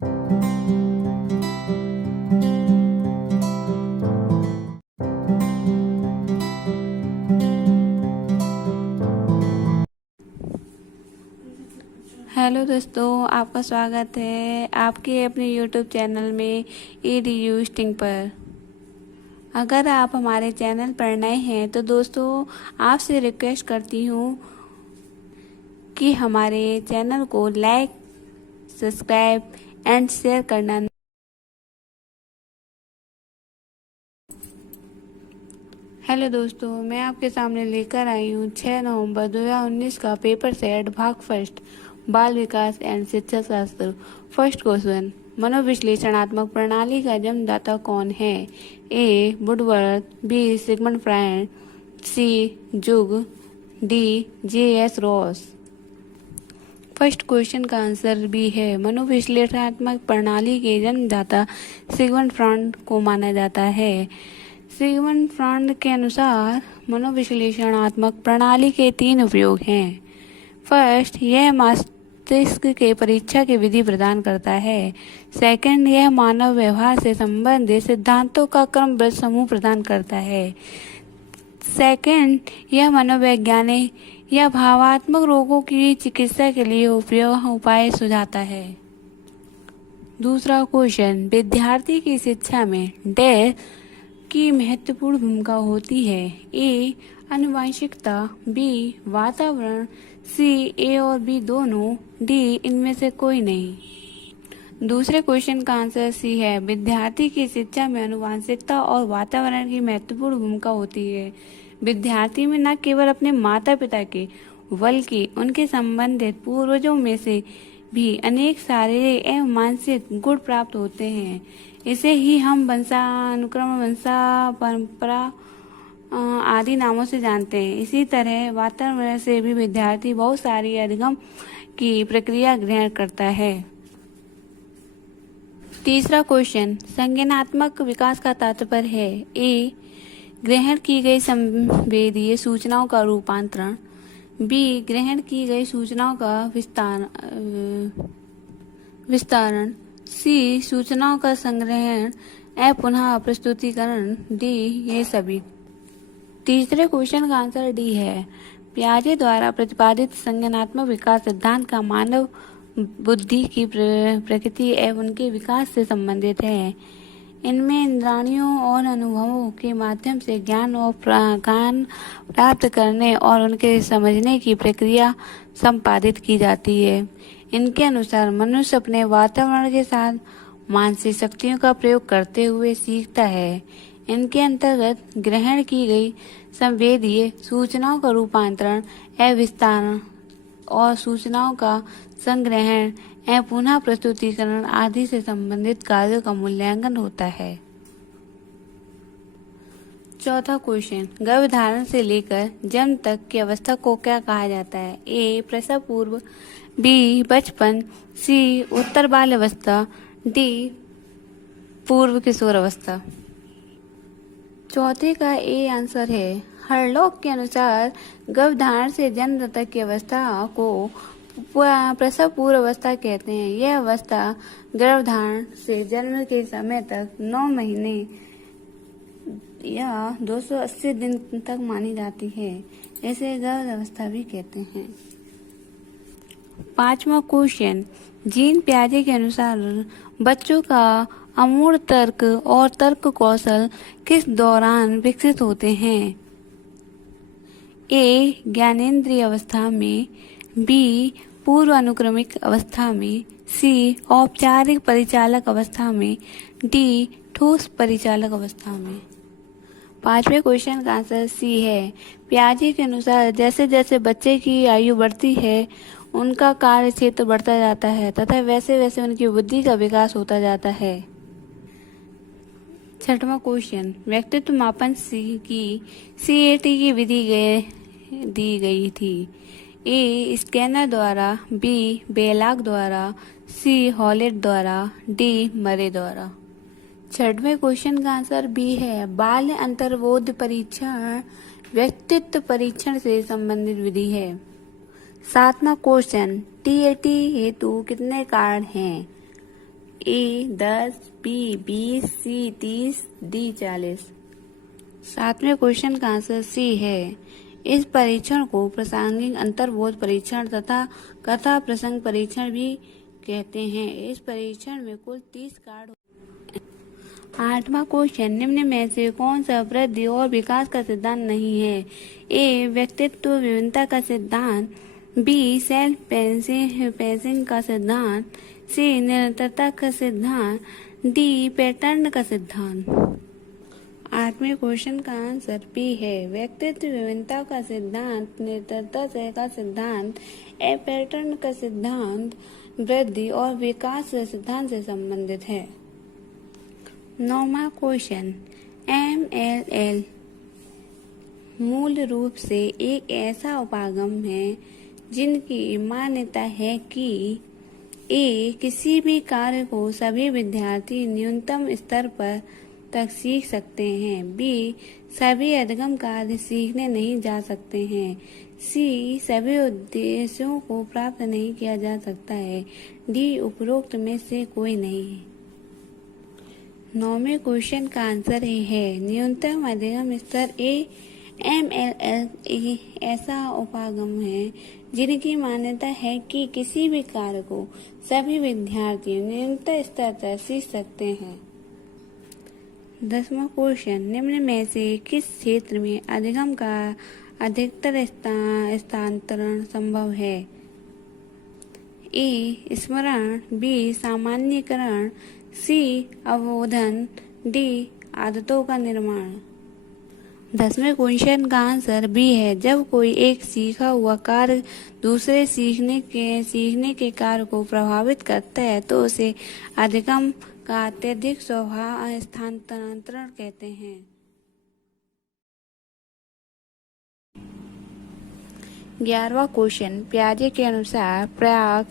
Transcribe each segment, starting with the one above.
Hello दोस्तों, आपका स्वागत है आपके अपने यूट्यूब चैनल में EDU स्टिंग पर। अगर आप हमारे चैनल पर नए हैं तो दोस्तों आपसे रिक्वेस्ट करती हूँ कि हमारे चैनल को लाइक, सब्सक्राइब एंड शेयर करना। हेलो दोस्तों, मैं आपके सामने लेकर आई हूँ 6 नवंबर 2019 का पेपर सेट भाग फर्स्ट, बाल विकास एंड शिक्षा शास्त्र। फर्स्ट क्वेश्चन, मनोविश्लेषणात्मक प्रणाली का जन्मदाता कौन है? ए वुडवर्थ, बी सिगमंड फ्रायड, सी जुग, D JS Ross. First question का आंसर बी है। मनोविश्लेषणात्मक प्रणाली के जन्मदाता सिगमंड फ्रायड को माना जाता है। सिगमंड फ्रायड के अनुसार मनोविश्लेषणात्मक प्रणाली के 3 उपयोग हैं। फर्स्ट, यह मस्तिष्क के परीक्षा की विधि प्रदान करता है। सेकंड, यह मानव व्यवहार से संबंधित सिद्धांतों का क्रमबद्ध समूह प्रदान करता है। सेकंड, यह मनोवैज्ञानिक या भावात्मक रोगों की चिकित्सा के लिए उपयोग उपाय सुझाता है। दूसरा क्वेश्चन, विद्यार्थी की शिक्षा में डैश की महत्वपूर्ण भूमिका होती है? ए आनुवंशिकता, बी वातावरण, सी ए और बी दोनों, डी इनमें से कोई नहीं। दूसरे क्वेश्चन का आंसर सी है। विद्यार्थी की शिक्षा में आनुवंशिकता और वातावरण की महत्वपूर्ण भूमिका होती है। विद्यार्थी में न केवल अपने माता पिता के बल्कि उनके संबंधित पूर्वजों में से भी अनेक शारीरिक एवं मानसिक गुण प्राप्त होते हैं। इसे ही हम वंशानुक्रम, वंशा परंपरा आदि नामों से जानते हैं। इसी तरह वातावरण से भी विद्यार्थी बहुत सारी अधिगम की प्रक्रिया ग्रहण करता है। तीसरा क्वेश्चन, संज्ञानात्मक विकास का तात्पर्य है? ए ग्रहण की गई संवेदीय सूचनाओं का रूपांतरण, बी ग्रहण की गई सूचनाओं का विस्तारण, सी सूचनाओं का संग्रहण एवं पुनः प्रस्तुतिकरण, डी ये सभी। तीसरे क्वेश्चन का आंसर डी है। पियाजे द्वारा प्रतिपादित संज्ञानात्मक विकास सिद्धांत का मानव बुद्धि की प्रकृति एवं उनके विकास से संबंधित है। इनमें इंद्रियों और अनुभवों के माध्यम से ज्ञान प्राप्त करने और उनके समझने की प्रक्रिया संपादित की जाती है। इनके अनुसार मनुष्य अपने वातावरण के साथ मानसिक शक्तियों का प्रयोग करते हुए सीखता है। इनके अंतर्गत ग्रहण की गई संवेदीय सूचनाओं का रूपांतरण एवं विस्तारण और सूचनाओं का संग्रहण एवं पुनः प्रस्तुतिकरण आदि से संबंधित कार्यों का मूल्यांकन होता है। चौथा क्वेश्चन, गर्भधारण से लेकर जन्म तक की अवस्था को क्या कहा जाता है? ए प्रसव पूर्व, बी बचपन, सी उत्तर बाल अवस्था, डी पूर्व किशोर अवस्था। चौथे का ए आंसर है। हरलॉक के अनुसार गर्भधारण से जन्म तक की अवस्था को प्रसव पूर्व अवस्था कहते हैं। यह अवस्था गर्भधारण से जन्म के समय तक 9 महीने या 280 दिन तक मानी जाती है। इसे गर्भ अवस्था भी कहते हैं। पांचवा क्वेश्चन, जीन पियाजे के अनुसार बच्चों का अमूर्त तर्क और तर्क कौशल किस दौरान विकसित होते हैं? ए ज्ञानेंद्रिय अवस्था में, बी पूर्व अनुक्रमिक अवस्था में, सी औपचारिक परिचालक अवस्था में, डी ठोस परिचालक अवस्था में। पांचवें क्वेश्चन का आंसर सी है। पियाजे के अनुसार जैसे जैसे बच्चे की आयु बढ़ती है उनका कार्य क्षेत्र बढ़ता जाता है तथा वैसे वैसे उनकी बुद्धि का विकास होता जाता है। छठवां क्वेश्चन, व्यक्तित्व मापन की CAT की विधि दी गई थी? ए स्कैनर द्वारा, बी बेलाग द्वारा, सी हॉलेट द्वारा, डी मरे द्वारा। छठवें क्वेश्चन का आंसर बी है। बाल्य अंतर्बोध परीक्षण व्यक्तित्व परीक्षण से संबंधित विधि है। सातवां क्वेश्चन, TAT हेतु कितने कारण हैं? ए 10, बी 20, सी 30, डी 40। 7वें क्वेश्चन का आंसर सी है। इस परीक्षण को प्रासंगिक अंतर्बोध परीक्षण तथा कथा प्रसंग परीक्षण भी कहते हैं। इस परीक्षण में कुल 30 कार्ड। 8वां क्वेश्चन, निम्न में से कौन सा वृद्धि और विकास का सिद्धांत नहीं है? ए व्यक्तित्व विभिन्नता का सिद्धांत, बी सेल्फ पेसिंग का सिद्धांत, सी निरंतरता का सिद्धांत, डी पैटर्न का सिद्धांत। 8वें क्वेश्चन का आंसर बी है। व्यक्तित्व विभिन्नता का सिद्धांत, निरंतरता का सिद्धांत, ए पैटर्न का सिद्धांत वृद्धि और विकास सिद्धांत से संबंधित है। 9वां क्वेश्चन, MLL मूल रूप से एक ऐसा उपागम है जिनकी मान्यता है कि ए किसी भी कार्य को सभी विद्यार्थी न्यूनतम स्तर पर तक सीख सकते हैं, बी सभी अधिगम कार्य सीखने नहीं जा सकते हैं, सी सभी उद्देश्यों को प्राप्त नहीं किया जा सकता है, डी उपरोक्त में से कोई नहीं है। 9वें क्वेश्चन का आंसर ए है। न्यूनतम अधिगम स्तर ए MLL ऐसा उपागम है जिनकी मान्यता है कि किसी भी कार्य को सभी विद्यार्थी न्यूनतम स्तर तक सीख सकते हैं। 10वां क्वेश्चन, निम्न में से किस क्षेत्र में अधिगम का अधिकतर स्थानांतरण संभव है? ए स्मरण, बी सामान्यीकरण, सी अवबोधन, डी आदतों का निर्माण। 10वें क्वेश्चन का आंसर बी है। जब कोई एक सीखा हुआ कार्य दूसरे सीखने के कार्य को प्रभावित करता है तो उसे अधिगम का अत्यधिक स्वभाव स्थानांतरण कहते हैं। 11वां क्वेश्चन, पियाजे के अनुसार प्राक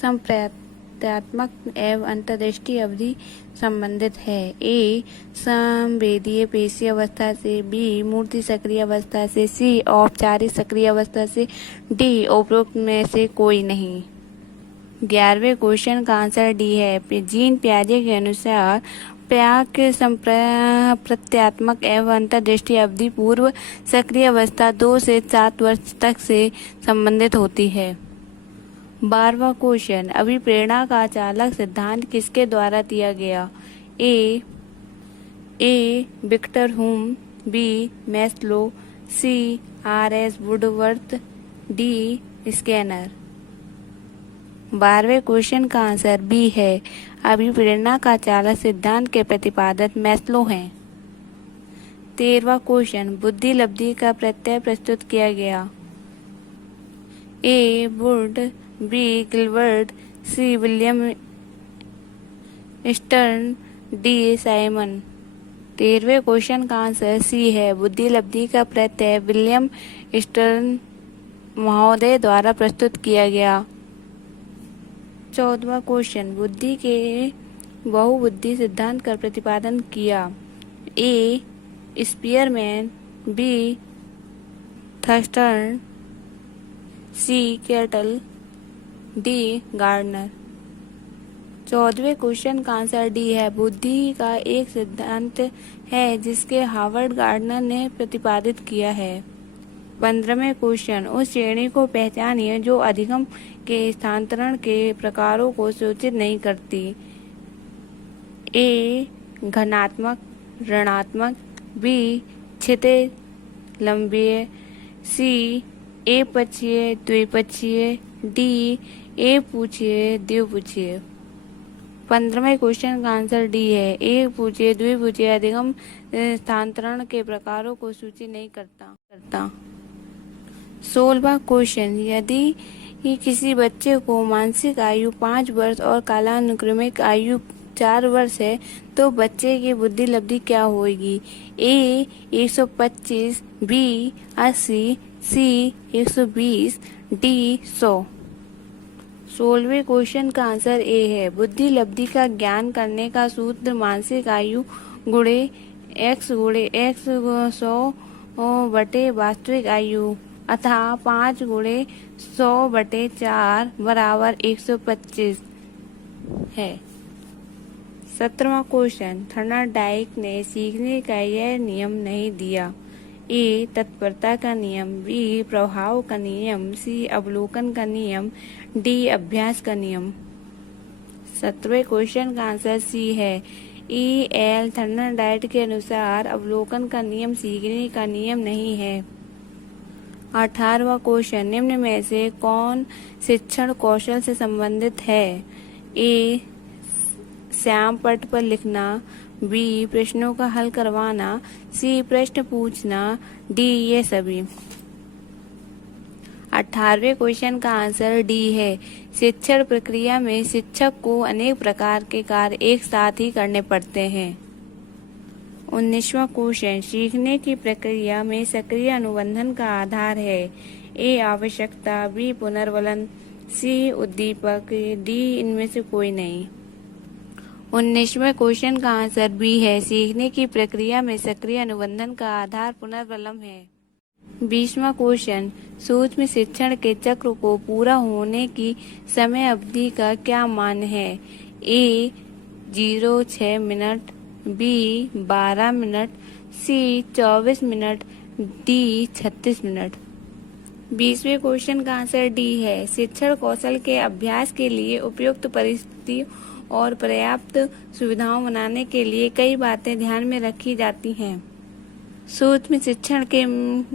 संप्रत्यात्मक एवं अंतर्दृष्टि अवधि संबंधित है। ए संवेदीय पेशी अवस्था से, बी मूर्ति सक्रिय अवस्था से, सी औपचारिक सक्रिय अवस्था से, डी उपरोक्त में से कोई नहीं। 11वें क्वेश्चन का आंसर डी है। जीन पियाजे के अनुसार प्राक संप्रत्यात्मक एवं अंतर्दृष्टि अवधि पूर्व सक्रिय अवस्था 2 से 7 वर्ष तक से संबंधित होती है। 12वां क्वेश्चन, अभिप्रेरणा का चालक सिद्धांत किसके द्वारा दिया गया? A Victor Vroom, B Maslow, C R.S. Woodworth, D Skinner. 12वें क्वेश्चन का आंसर बी है। अभिप्रेरणा का चालक सिद्धांत के प्रतिपादक मैस्लो हैं। 13वां क्वेश्चन, बुद्धि लब्धि का प्रत्यय प्रस्तुत किया गया। A Wood, B Gilbert, C William Stern, D Simon. 13वें क्वेश्चन का आंसर सी है। बुद्धि लब्धि का प्रत्यय विलियम स्टर्न महोदय द्वारा प्रस्तुत किया गया। 14वां क्वेश्चन, बुद्धि के बहुबुद्धि सिद्धांत का प्रतिपादन किया। ए स्पीयरमैन, बी थर्स्टन, सी कैटल, डी गार्डनर। 14वें क्वेश्चन का आंसर डी है। बुद्धि का एक सिद्धांत है जिसके हार्वर्ड गार्डनर ने प्रतिपादित किया है। 15वें क्वेश्चन, उस श्रेणी को पहचानिए जो अधिगम के स्थानांतरण के प्रकारों को सूचित नहीं करती। ए घनात्मक, ऋणात्मक, बी क्षितिज लंबीय, सी अपक्षीय द्विपक्षीय, डी एकपुच्छीय द्विपक्षीय। 15वें क्वेश्चन का आंसर डी है। एकपुच्छीय द्विपक्षीय अधिगम स्थानांतरण के प्रकारों को सूचित नहीं करता। 16वां क्वेश्चन, यदि किसी बच्चे को मानसिक आयु 5 वर्ष और कालानुक्रमिक आयु 4 वर्ष है तो बच्चे की बुद्धि लब्धि क्या होगी? ए 125, बी 80, सी 120, डी 100। 16वें क्वेश्चन का आंसर ए है। बुद्धि लब्धि का ज्ञान करने का सूत्र मानसिक आयु गुणे x 100 बटे वास्तविक आयु अतः 5 × 100/4 = 125 है। 17वां क्वेश्चन, थर्नडाइक ने सीखने का यह नियम नहीं दिया। ए तत्परता का नियम, बी प्रभाव का नियम, सी अवलोकन का नियम, डी अभ्यास का नियम। 17वें क्वेश्चन का आंसर सी है। ई एल थर्नडाइक के अनुसार अवलोकन का नियम सीखने का नियम नहीं है। 18वां क्वेश्चन, निम्न में से कौन शिक्षण कौशल से संबंधित है? ए श्याम पट पर लिखना, बी प्रश्नों का हल करवाना, सी प्रश्न पूछना, डी ये सभी। 18वें क्वेश्चन का आंसर डी है। शिक्षण प्रक्रिया में शिक्षक को अनेक प्रकार के कार्य एक साथ ही करने पड़ते हैं। 19वां क्वेश्चन, सीखने की प्रक्रिया में सक्रिय अनुबंधन का आधार है। ए आवश्यकता, बी पुनर्वलन, सी उद्दीपक, डी इनमें से कोई नहीं। 19वें क्वेश्चन का आंसर बी है। सीखने की प्रक्रिया में सक्रिय अनुबंधन का आधार पुनर्वलन है। 20वां क्वेश्चन, सूक्ष्म शिक्षण के चक्र को पूरा होने की समय अवधि का क्या मान है? ए 06 मिनट, बी 12 मिनट, सी 24 मिनट, डी 36 मिनट। 20वें क्वेश्चन का आंसर डी है। शिक्षण कौशल के अभ्यास के लिए उपयुक्त परिस्थितियों और पर्याप्त सुविधाओं बनाने के लिए कई बातें ध्यान में रखी जाती हैं। सूक्ष्म शिक्षण के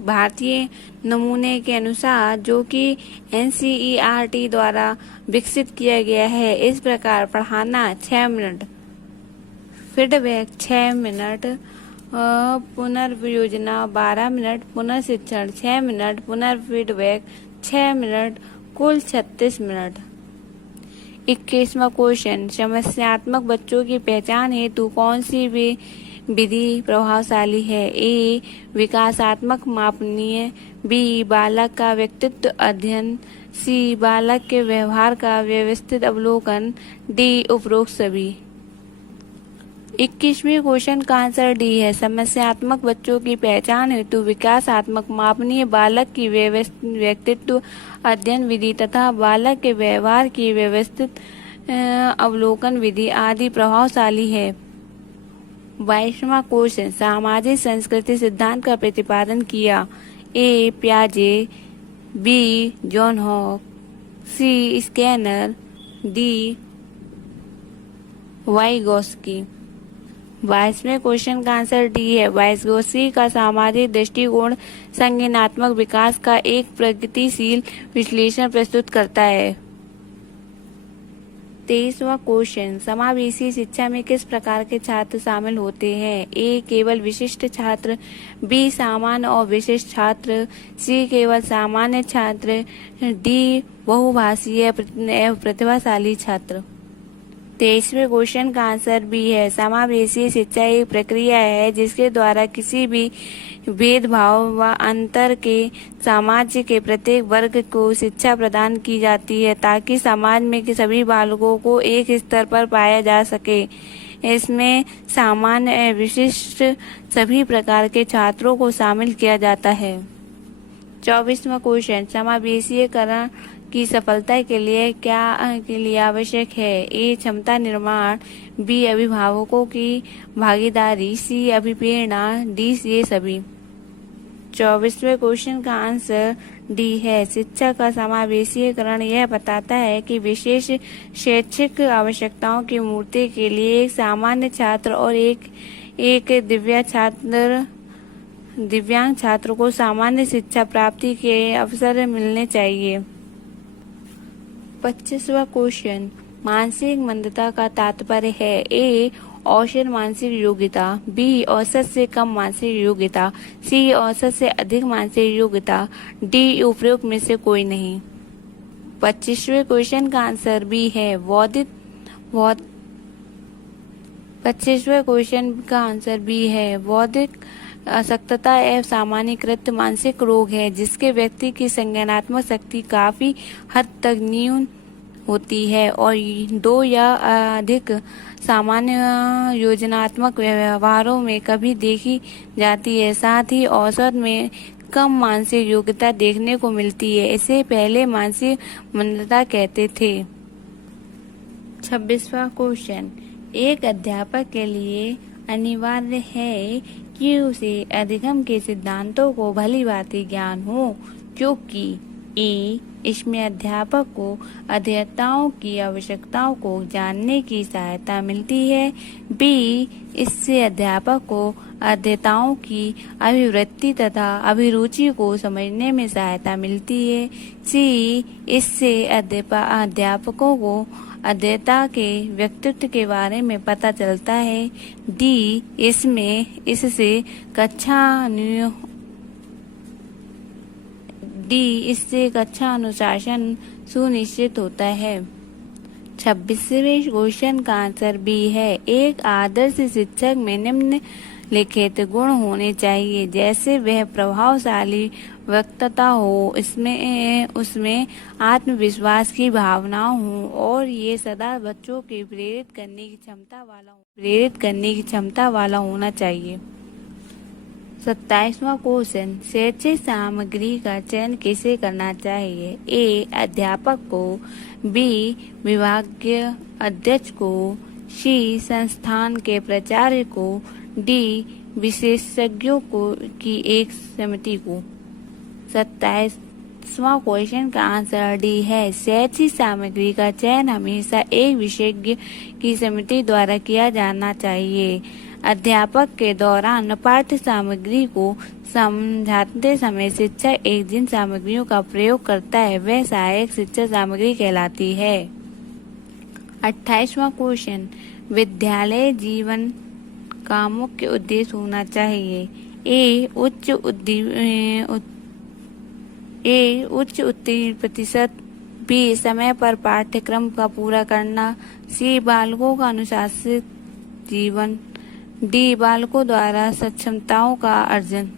भारतीय नमूने के अनुसार, जो कि NCERT द्वारा विकसित किया गया है, इस प्रकार पढ़ाना 6 मिनट, फीडबैक 6 मिनट, पुनर्वियोजना 12 मिनट, पुनर्शिक्षण 6 मिनट, पुनर्फीडबैक 6 मिनट, कुल 36 मिनट। 21वां क्वेश्चन, समस्यात्मक बच्चों की पहचान हेतु कौन सी विधि प्रभावशाली है? ए विकासात्मक मापनीय, बी बालक का व्यक्तित्व अध्ययन, सी बालक के व्यवहार का व्यवस्थित अवलोकन, डी उपरोक्त सभी। 21वें क्वेश्चन का आंसर डी है। समस्यात्मक बच्चों की पहचान हेतु विकासात्मक मापनीय, बालक की व्यक्तित्व अध्ययन विधि तथा बालक के व्यवहार की व्यवस्थित अवलोकन विधि आदि प्रभावशाली है। 22वां क्वेश्चन, सामाजिक संस्कृति सिद्धांत का प्रतिपादन किया। ए प्याजे, बी जॉन हॉक, सी स्कैनर, डी वाइगोस्की। 22वें क्वेश्चन का आंसर डी है। वाइगोस्की का सामाजिक दृष्टिकोण संज्ञानात्मक विकास का एक प्रगतिशील विश्लेषण प्रस्तुत करता है। 23वां क्वेश्चन, समावेशी शिक्षा में किस प्रकार के छात्र शामिल होते हैं? ए केवल विशिष्ट छात्र, बी सामान्य और विशिष्ट छात्र, सी केवल सामान्य छात्र, डी बहुभाषीय एवं प्रतिभाशाली छात्र। 23वें क्वेश्चन का आंसर बी है। समावेशी शिक्षा एक प्रक्रिया है जिसके द्वारा किसी भी भेदभाव व अंतर के समाज के प्रत्येक वर्ग को शिक्षा प्रदान की जाती है ताकि समाज में सभी बालकों को एक स्तर पर पाया जा सके। इसमें सामान्य विशिष्ट सभी प्रकार के छात्रों को शामिल किया जाता है। 24वां क्वेश्चन, समावेशीकरण की सफलता के लिए आवश्यक है? ए क्षमता निर्माण, बी अभिभावकों की भागीदारी, सी अभिप्रेरणा, डी ये सभी। 24वें क्वेश्चन का आंसर डी है। शिक्षा का समावेशीकरण यह बताता है कि विशेष शैक्षिक आवश्यकताओं की पूर्ति के लिए एक सामान्य छात्र और एक दिव्यांग छात्र को सामान्य शिक्षा प्राप्ति के अवसर मिलने चाहिए। 25वां क्वेश्चन, मानसिक मंदता का तात्पर्य है? ए औसत मानसिक योग्यता, बी औसत से कम मानसिक योग्यता, सी औसत से अधिक मानसिक योग्यता, डी उपरोक्त में से कोई नहीं। 25वें क्वेश्चन का आंसर बी है। 25वें क्वेश्चन का आंसर बी है। बौद्धिक अशक्तता एक सामान्यीकृत मानसिक रोग है जिसके व्यक्ति की संज्ञानात्मक शक्ति काफी हद तक न्यून होती है और 2 या अधिक सामान्य योजनात्मक व्यवहारों में कभी देखी जाती है। साथ ही औसत में कम मानसिक योग्यता देखने को मिलती है। इसे पहले मानसिक मंदता कहते थे। 26वां क्वेश्चन, एक अध्यापक के लिए अनिवार्य है कि उसे अधिगम के सिद्धांतों को भली भांति ज्ञान हो, क्योंकि इसमें अध्यापक को अध्येताओं की आवश्यकताओं को जानने की सहायता मिलती है। इससे अध्यापक को अध्येताओं की अभिवृत्ति तथा अभिरुचि को समझने में सहायता मिलती है। इससे अध्यापकों को अध्येता के व्यक्तित्व के बारे में पता चलता है। इससे कक्षा अनुशासन सुनिश्चित होता है। 26वें क्वेश्चन का आंसर बी है। एक आदर्श शिक्षक में निम्नलिखित गुण होने चाहिए, जैसे वह प्रभावशाली वक्ता हो, उसमें आत्मविश्वास की भावना हो और ये सदा बच्चों के प्रेरित करने की क्षमता वाला होना चाहिए। 27वां क्वेश्चन, शैक्षिक सामग्री का चयन किसे करना चाहिए? ए. अध्यापक को, बी. विभागीय अध्यक्ष को, सी. संस्थान के प्राचार्य को, डी. विशेषज्ञों की एक समिति को। 27वां क्वेश्चन का आंसर डी है। शैक्षिक सामग्री का चयन हमेशा एक विशेषज्ञ की समिति द्वारा किया जाना चाहिए। अध्यापक के दौरान पाठ्य सामग्री को समझाते समय शिक्षक एक जिन सामग्रियों का प्रयोग करता है वह सहायक शिक्षा सामग्री कहलाती है। 28वां क्वेश्चन, विद्यालय जीवन का मुख्य उद्देश्य होना चाहिए। ए. उच्च उत्तीर्ण प्रतिशत, बी. समय पर पाठ्यक्रम का पूरा करना, सी. बालकों का अनुशासित जीवन, डी. बालकों द्वारा सक्षमताओं का अर्जन।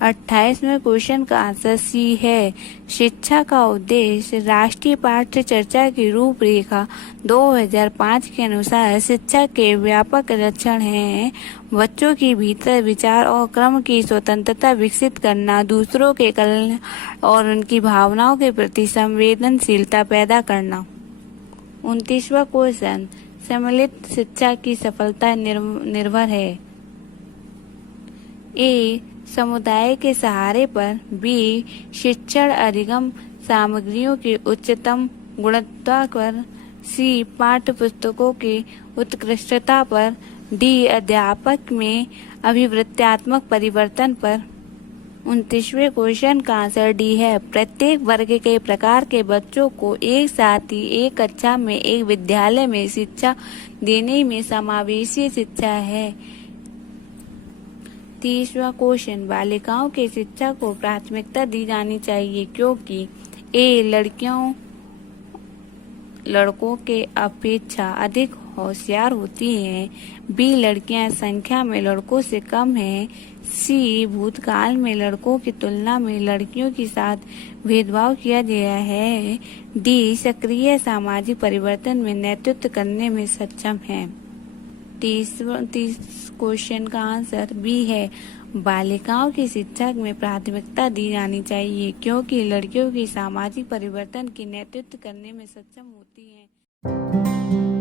28वें क्वेश्चन का आंसर सी है। शिक्षा का उद्देश्य राष्ट्रीय पाठ्य चर्चा की रूपरेखा 2005 के अनुसार शिक्षा के व्यापक लक्षण हैं। बच्चों के भीतर विचार और क्रम की स्वतंत्रता विकसित करना, दूसरों के कल्याण और उनकी भावनाओं के प्रति संवेदनशीलता पैदा करना। 29वां क्वेश्चन, सम्मिलित शिक्षा की सफलता निर्भर है। ए. समुदाय के सहारे पर, बी. शिक्षण अधिगम सामग्रियों की उच्चतम गुणवत्ता पर, सी. पाठ्य पुस्तकों की उत्कृष्टता पर, डी. अध्यापक में अभिवृत्त्यात्मक परिवर्तन पर। 29वें क्वेश्चन का आंसर डी है। प्रत्येक वर्ग के प्रकार के बच्चों को एक साथ ही एक कक्षा में एक विद्यालय में शिक्षा देने में समावेशी शिक्षा है। 30वां क्वेश्चन, बालिकाओं की शिक्षा को प्राथमिकता दी जानी चाहिए क्योंकि ए. लड़कों के अपेक्षा अधिक होशियार होती हैं, बी. लड़कियां संख्या में लड़कों से कम हैं, सी. भूतकाल में लड़कों की तुलना में लड़कियों के साथ भेदभाव किया गया है, डी. सक्रिय सामाजिक परिवर्तन में नेतृत्व करने में सक्षम है। 30 क्वेश्चन का आंसर बी है। बालिकाओं की शिक्षा में प्राथमिकता दी जानी चाहिए क्योंकि लड़कियों की सामाजिक परिवर्तन की नेतृत्व करने में सक्षम होती हैं।